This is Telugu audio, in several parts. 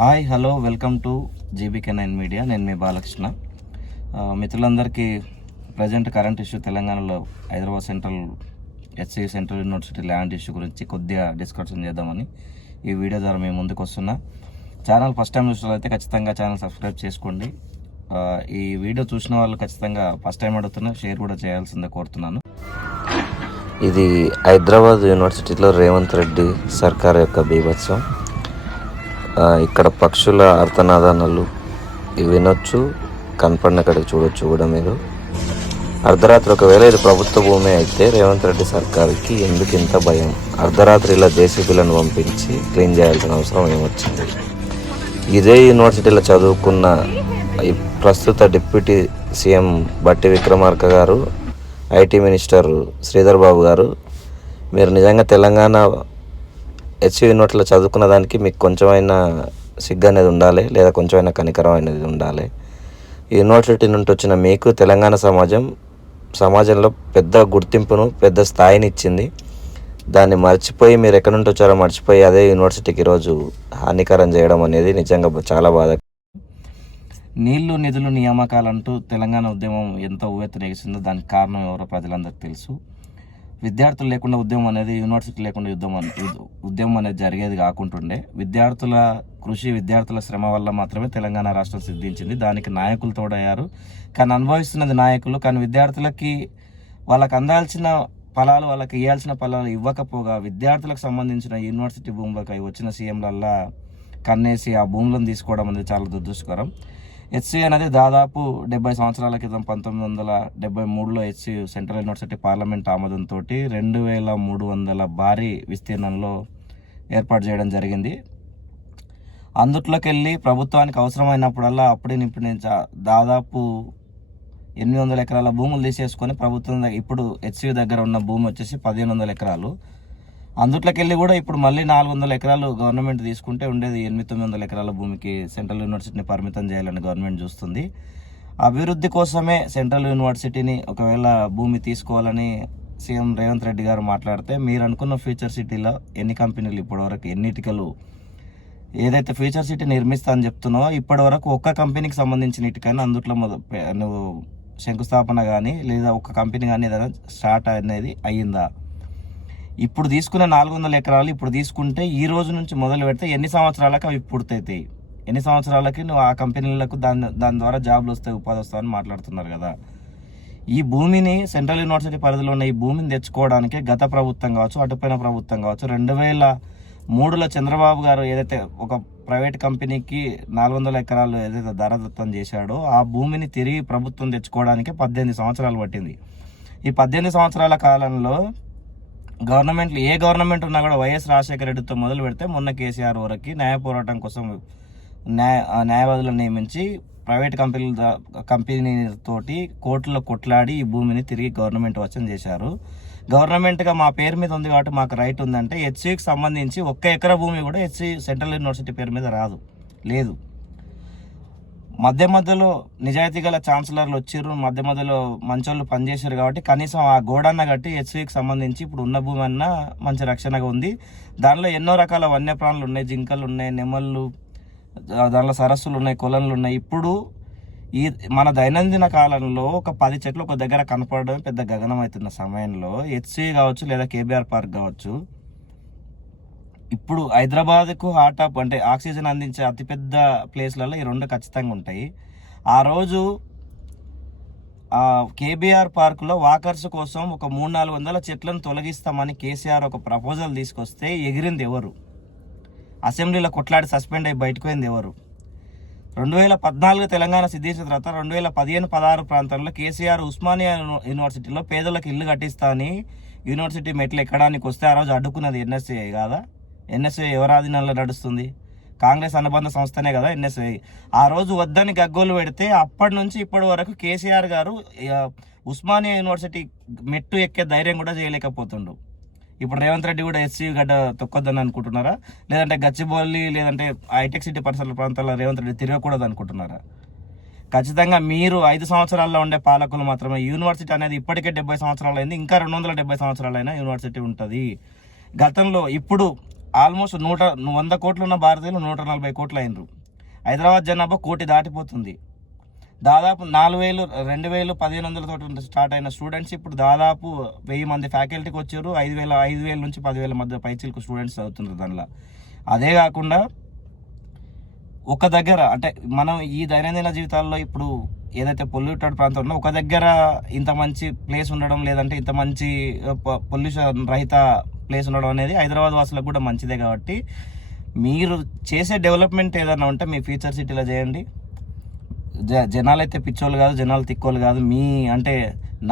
హాయ్ హలో వెల్కమ్ టు జీబీకే9 మీడియా. నేను మీ బాలకృష్ణ. మిత్రులందరికీ ప్రజెంట్ కరెంట్ ఇష్యూ తెలంగాణలో Hyderabad central university land issue గురించి కొద్దిగా డిస్కషన్ చేద్దామని ఈ వీడియో ద్వారా మేము ముందుకు వస్తున్నా. ఛానల్ ఫస్ట్ టైం చూసినట్లయితే ఖచ్చితంగా ఛానల్ సబ్స్క్రైబ్ చేసుకోండి. ఈ వీడియో చూసిన వాళ్ళు ఖచ్చితంగా ఫస్ట్ టైం అడుగుతున్నా షేర్ కూడా చేయాల్సిందే కోరుతున్నాను. ఇది హైదరాబాద్ యూనివర్సిటీలో రేవంత్ రెడ్డి సర్కార్ యొక్క బీభత్సం. ఇక్కడ పక్షుల అర్థనాదానాలు వినొచ్చు, కనపడిన అక్కడికి చూడొచ్చు కూడా మీరు. అర్ధరాత్రి ఒకవేళ ఇది ప్రభుత్వ భూమి అయితే రేవంత్ రెడ్డి సర్కార్కి ఎందుకు ఇంత భయం? అర్ధరాత్రి ఇలా జేసీబీలను పంపించి క్లీన్ చేయాల్సిన అవసరం ఏమొచ్చింది? ఇదే యూనివర్సిటీలో చదువుకున్న ప్రస్తుత డిప్యూటీ సీఎం బట్టి విక్రమార్క గారు, ఐటీ మినిస్టర్ శ్రీధర్ బాబు గారు, మీరు నిజంగా తెలంగాణ హెచ్యూ యూనివర్సిటీలో చదువుకున్న దానికి మీకు కొంచెమైనా సిగ్గు అనేది ఉండాలి, లేదా కొంచెమైనా కనికరం అనేది ఉండాలి. యూనివర్సిటీ నుండి వచ్చిన మీకు తెలంగాణ సమాజంలో పెద్ద గుర్తింపును, పెద్ద స్థాయిని ఇచ్చింది. దాన్ని మర్చిపోయి మీరు ఎక్కడి నుండి వచ్చారో మర్చిపోయి అదే యూనివర్సిటీకి ఈరోజు హానికరం చేయడం అనేది నిజంగా చాలా బాధ. నీళ్లు నిధులు నియామకాలంటూ తెలంగాణ ఉద్యమం ఎంత ఉవ్వెత్తునెగిసిందో దానికి కారణం ఎవరో ప్రజలందరికీ తెలుసు. విద్యార్థులు లేకుండా ఉద్యమం అనేది, యూనివర్సిటీ లేకుండా ఉద్యమం అనేది జరిగేది కాకుంటుండే. విద్యార్థుల కృషి, విద్యార్థుల శ్రమ వల్ల మాత్రమే తెలంగాణ రాష్ట్రం సిద్ధించింది. దానికి నాయకులు తోడయ్యారు, కానీ అనుభవిస్తున్నది నాయకులు. కానీ విద్యార్థులకి వాళ్ళకి అందాల్సిన ఫలాలు, వాళ్ళకి ఇవ్వాల్సిన ఫలాలు ఇవ్వకపోగా విద్యార్థులకు సంబంధించిన యూనివర్సిటీ భూములకు వచ్చిన సీఎంలల్లా కన్నేసి ఆ భూములను తీసుకోవడం అనేది చాలా దురదృష్టకరం. హెచ్సీ అనేది దాదాపు 70 సంవత్సరాల క్రితం 1973లో హెచ్సీ సెంట్రల్ యూనివర్సిటీ పార్లమెంట్ ఆమోదంతో 2300 భారీ విస్తీర్ణంలో ఏర్పాటు చేయడం జరిగింది. అందుట్లోకి వెళ్ళి ప్రభుత్వానికి అవసరమైనప్పుడల్లా అప్పుడే దాదాపు 800 ఎకరాల భూములు తీసేసుకొని ప్రభుత్వం ఇప్పుడు హెచ్సీ దగ్గర ఉన్న భూమి వచ్చేసి 1500 ఎకరాలు. అందుట్లోకి వెళ్ళి కూడా ఇప్పుడు మళ్ళీ 400 ఎకరాలు గవర్నమెంట్ తీసుకుంటే ఉండేది 800-900 ఎకరాల భూమికి సెంట్రల్ యూనివర్సిటీని పరిమితం చేయాలని గవర్నమెంట్ చూస్తుంది. అభివృద్ధి కోసమే సెంట్రల్ యూనివర్సిటీని ఒకవేళ భూమి తీసుకోవాలని సీఎం రేవంత్ రెడ్డి గారు మాట్లాడితే, మీరు అనుకున్న ఫ్యూచర్ సిటీలో ఎన్ని కంపెనీలు ఇప్పటివరకు ఎన్నిటికలు ఏదైతే ఫ్యూచర్ సిటీ నిర్మిస్తా అని చెప్తున్నావో ఇప్పటివరకు ఒక్క కంపెనీకి సంబంధించిన ఇటుకైనా అందుట్లో నువ్వు శంకుస్థాపన కానీ లేదా ఒక్క కంపెనీ కానీ ఏదైనా స్టార్ట్ అనేది అయ్యిందా? ఇప్పుడు తీసుకున్న 400 ఎకరాలు ఇప్పుడు తీసుకుంటే ఈ రోజు నుంచి మొదలు పెడితే ఎన్ని సంవత్సరాలకు అవి పూర్తవుతాయి? ఎన్ని సంవత్సరాలకి నువ్వు ఆ కంపెనీలకు దాని ద్వారా జాబ్లు వస్తాయి, ఉపాధి వస్తాయని మాట్లాడుతున్నారు కదా. ఈ భూమిని సెంట్రల్ యూనివర్సిటీ పరిధిలో ఉన్న ఈ భూమిని తెచ్చుకోవడానికి గత ప్రభుత్వం కావచ్చు, అటుపైన ప్రభుత్వం కావచ్చు, 2003లో చంద్రబాబు గారు ఏదైతే ఒక ప్రైవేట్ కంపెనీకి 400 ఎకరాలు ఏదైతే ధరదత్తం చేశాడో ఆ భూమిని తిరిగి ప్రభుత్వం తెచ్చుకోవడానికి 18 సంవత్సరాలు పట్టింది. ఈ 18 సంవత్సరాల కాలంలో గవర్నమెంట్లు ఏ గవర్నమెంట్ ఉన్నా కూడా వైఎస్ రాజశేఖర రెడ్డితో మొదలు పెడితే మొన్న కేసీఆర్ వరకు న్యాయ పోరాటం కోసం న్యాయవాదులను నియమించి ప్రైవేట్ కంపెనీతోటి కోర్టులో కొట్లాడి ఈ భూమిని తిరిగి గవర్నమెంట్ వచ్చం చేశారు. గవర్నమెంట్గా మా పేరు మీద ఉంది కాబట్టి మాకు రైట్ ఉందంటే హెచ్సీకి సంబంధించి 1 ఎకరా భూమి కూడా హెచ్సీ సెంట్రల్ యూనివర్సిటీ పేరు మీద లేదు. మధ్యలో నిజాయితీ గల ఛాన్సలర్లు వచ్చారు, మధ్యలో మంచోళ్ళు పనిచేశారు కాబట్టి కనీసం ఆ గోడన్న కట్టి హెచ్సీకి సంబంధించి ఇప్పుడు ఉన్న భూమి అన్న మంచి రక్షణగా ఉంది. దానిలో ఎన్నో రకాల వన్యప్రాణులు ఉన్నాయి, జింకలు ఉన్నాయి, నెమళ్ళు, దానిలో సరస్సులు ఉన్నాయి, కొలన్లు ఉన్నాయి. ఇప్పుడు ఈ మన దైనందిన కాలంలో ఒక 10 చెట్లు ఒక దగ్గర కనపడడం పెద్ద గగనం అవుతున్న సమయంలో హెచ్సీ కావచ్చు లేదా కేబీఆర్ పార్క్ కావచ్చు, ఇప్పుడు హైదరాబాద్కు హార్ట్ ఆఫ్ అంటే ఆక్సిజన్ అందించే అతిపెద్ద ప్లేస్లలో ఈ రెండు ఖచ్చితంగా ఉంటాయి. ఆ రోజు కేబీఆర్ పార్కులో వాకర్స్ కోసం ఒక 300-400 చెట్లను తొలగిస్తామని కేసీఆర్ ఒక ప్రపోజల్ తీసుకొస్తే ఎగిరింది ఎవరు? అసెంబ్లీలో కొట్లాడి సస్పెండ్ అయ్యి బయటకు పోయింది ఎవరు? 2014 తెలంగాణ సిద్ధించిన తర్వాత 2015-16 ప్రాంతంలో కేసీఆర్ ఉస్మానియా యూనివర్సిటీలో పేదలకు ఇల్లు కట్టిస్తా అని యూనివర్సిటీ మెట్లు ఎక్కడానికి వస్తే ఆ రోజు అడ్డుకున్నది ఎన్ఎస్ఏ కాదా? ఎన్ఎస్ఏ ఎవరి ఆధీనంలో నడుస్తుంది? కాంగ్రెస్ అనుబంధ సంస్థనే కదా ఎన్ఎస్ఏ. ఆ రోజు వద్దని గగ్గోలు పెడితే అప్పటి నుంచి ఇప్పటి వరకు కేసీఆర్ గారు ఉస్మానియా యూనివర్సిటీ మెట్టు ఎక్కే ధైర్యం కూడా చేయలేకపోతుండు. ఇప్పుడు రేవంత్ రెడ్డి కూడా హెచ్సీ గడ్డ తొక్కొద్దని అనుకుంటున్నారా? లేదంటే గచ్చిబౌలి లేదంటే హైటెక్ సిటీ పరిసర ప్రాంతాల్లో రేవంత్ రెడ్డి తిరగకూడదు అనుకుంటున్నారా? ఖచ్చితంగా మీరు 5 సంవత్సరాల్లో ఉండే పాలకులు మాత్రమే. యూనివర్సిటీ అనేది ఇప్పటికే 70 సంవత్సరాలు అయింది, ఇంకా 270 సంవత్సరాలైనా యూనివర్సిటీ ఉంటుంది. గతంలో ఇప్పుడు ఆల్మోస్ట్ 100 కోట్లు ఉన్న భారతీయులు 140 కోట్లు అయినరు. హైదరాబాద్ జనాభా 1 కోటి దాటిపోతుంది. దాదాపు 4,000 2,000 1,500 స్టార్ట్ అయిన స్టూడెంట్స్ ఇప్పుడు దాదాపు 1000 మంది ఫ్యాకల్టీకి వచ్చారు. 5,000 నుంచి 10,000 మధ్య పైచీలకు స్టూడెంట్స్ చదువుతున్నారు దానిలో. అదే కాకుండా ఒక దగ్గర అంటే మనం ఈ దైనందిన జీవితాల్లో ఇప్పుడు ఏదైతే పొల్యూటెడ్ ప్రాంతం ఉందో ఒక దగ్గర ఇంత మంచి ప్లేస్ ఉండడం, లేదంటే ఇంత మంచి పొల్యూషన్ రహిత ప్లేస్ ఉండడం అనేది హైదరాబాద్ వాసులకు కూడా మంచిదే. కాబట్టి మీరు చేసే డెవలప్మెంట్ ఏదైనా ఉంటే మీ ఫ్యూచర్ సిటీలో చేయండి. జనాలు అయితే పిచ్చోళ్ళు కాదు, జనాలు తిక్కోళ్ళు కాదు. మీ అంటే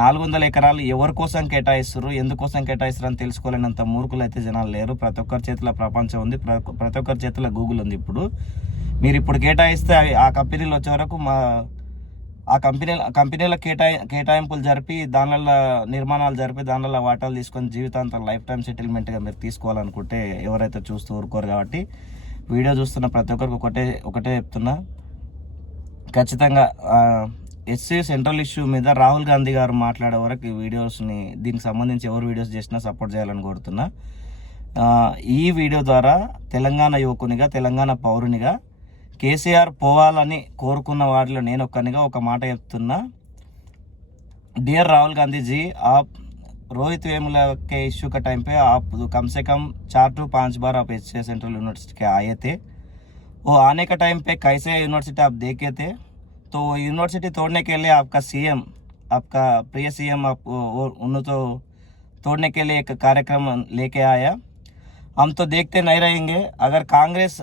400 ఎకరాలు ఎవరి కోసం కేటాయిస్తారు, ఎందుకోసం కేటాయిస్తారు అని తెలుసుకోలేనంత మూర్ఖులు అయితే జనాలు లేరు. ప్రతి ఒక్కరి చేతిలో ప్రపంచం ఉంది, ప్రతి ఒక్కరి చేతిలో గూగుల్ ఉంది. మీరు ఇప్పుడు కేటాయిస్తే ఆ కంపెనీలు వచ్చే వరకు ఆ కంపెనీల కేటాయింపులు జరిపి దానిలో నిర్మాణాలు జరిపి దానిలో వాటాలు తీసుకొని జీవితాంతం లైఫ్ టైం సెటిల్మెంట్గా మీరు తీసుకోవాలనుకుంటే ఎవరైతే చూస్తూ ఊరుకోరు. కాబట్టి వీడియో చూస్తున్న ప్రతి ఒక్కరికి ఒకటే చెప్తున్నా, ఖచ్చితంగా ఎస్సీ సెంట్రల్ ఇష్యూ మీద రాహుల్ గాంధీ గారు మాట్లాడే వరకు ఈ వీడియోస్ని దీనికి సంబంధించి ఎవరు వీడియోస్ చేసినా సపోర్ట్ చేయాలని కోరుతున్నా. ఈ వీడియో ద్వారా తెలంగాణ యువకునిగా, తెలంగాణ పౌరునిగా కేసీఆర్ పోవాలని కోరుకున్న వారిలో నేను ఒక్కనిగా ఒక మాట చెప్తున్నా. डियर राहुल गांधी जी, आप रोहित वेमुला के इश्यू का टाइम पे आप कम से कम 4 to 5 बार आप एच सेंट्रल यूनिवर्सिटी के आए थे. वो आने का टाइम पे कैसे यूनिवर्सिटी आप देखे थे, तो यूनिवर्सिटी तोड़ने के लिए आपका सीएम, आपका प्रिय सीएम आप उन्हें तो तोड़ने के लिए एक कार्यक्रम लेके आया. हम तो देखते नहीं रहेंगे. अगर कांग्रेस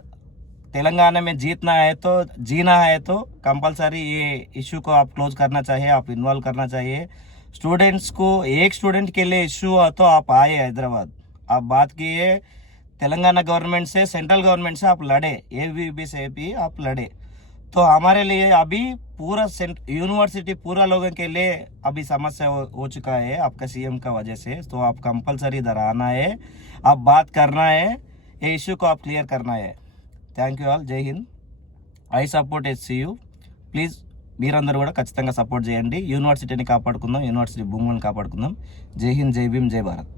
तेलंगाना में जीतना है तो जीना है तो कंपलसरी ये इशू को आप क्लोज करना चाहिए, आप इन्वॉल्व करना चाहिए. स्टूडेंट्स को एक स्टूडेंट के लिए इशू हुआ तो आप आए हैदराबाद, आप बात किए तेलंगाना गवर्नमेंट से, सेंट्रल गवर्नमेंट से आप लड़े, एबीवीपी से भी आप लड़े. तो हमारे लिए अभी पूरा यूनिवर्सिटी पूरा लोगों के लिए अभी समस्या हो चुका है आपका सीएम का वजह से. तो आप कंपलसरी इधर आना है, आप बात करना है, ये इशू को आप क्लियर करना है. Thank you all. జై హింద్. I support HCU. ప్లీజ్ మీరందరూ కూడా ఖచ్చితంగా సపోర్ట్ చేయండి. యూనివర్సిటీని కాపాడుకుందాం, యూనివర్సిటీ భూములను కాపాడుకుందాం. జై హింద్, జై భీమ్, జై భారత్.